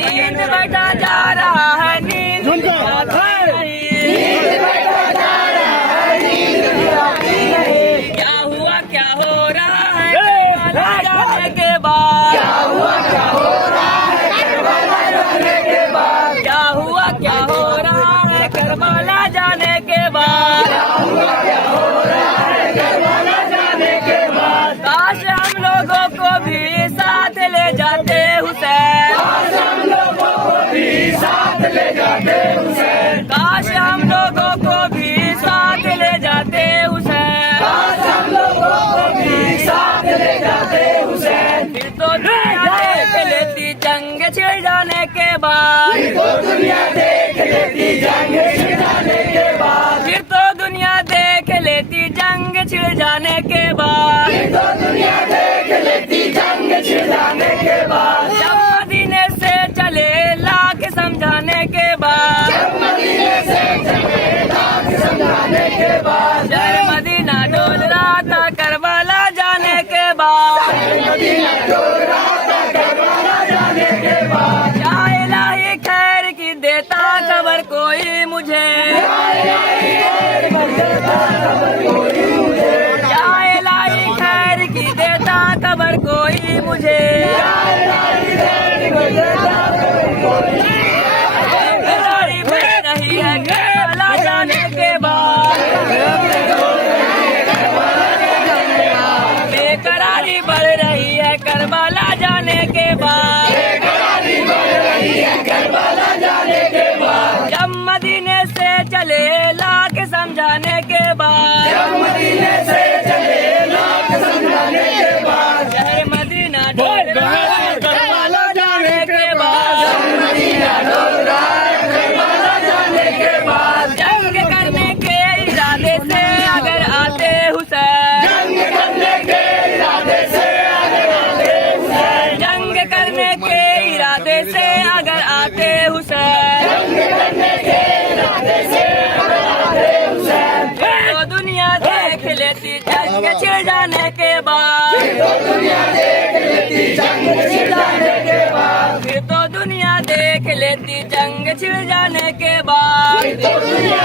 नींद बैठा जा रहा है नींद क्या हुआ क्या हो रहा है करबला जाने के बाद क्या हुआ क्या हो रहा है करबला जाने के बाद क्या हुआ क्या हो रहा है करबला जाने के बाद क्या हुआ क्या हो रहा है करबला जाने के बाद काश हम लोगों को भी साथ ले जाते हुसैन काश हम लोगों को भी साथ ले जाते हुसैन काश हम लोगों को भी साथ ले जाते हुसैन काश हम लोगों को भी साथ ले जाते हुसैन फिर तो दुनिया देख लेती जंग छिड़ जाने के बाद फिर तो दुनिया देख लेती जंग छिड़ जाने के बाद फिर तो दुनिया देख लेती जंग छिड़ जाने के बाद फिर तो दुनिया देख लेती जंग छिड़ जाने के बाद जब मदीने से चले लाख समझाने के बाद जब मदीने से चले लाख समझाने के बाद जय मदीना डोल रहा था करबला जाने के बाद जय मदीना डोल रहा था करबला जाने के बाद या इलाही खैर की देता खबर कोई मुझे या इलाही खैर की देता खबर कोई मुझे बेकरारी बढ़ रही है करबला जाने के बाद बेकरारी बढ़ रही है करबला जाने के बाद जब मदीने से चले लाख समझाने के बाद जब मदीने से चले लाख समझाने के बाद शहर मदीना डोल रहा है करबला जाने के बाद जब मदीना डोल रहा है करबला जाने के बाद जंग करने के इरादे से अगर आते हुसैन जंग करने के इरादे से अगर आते हुसैन जंग करने के इरादे से अगर आते हुसैन जंग करने के इरादे से अगर आते हुसैन तो दुनिया देख लेती जंग छिड़ जाने के बाद तो दुनिया देख लेती जंग छिड़ जाने के बाद फिर तो दुनिया देख लेती जंग छिड़ जाने के बाद तो दुनिया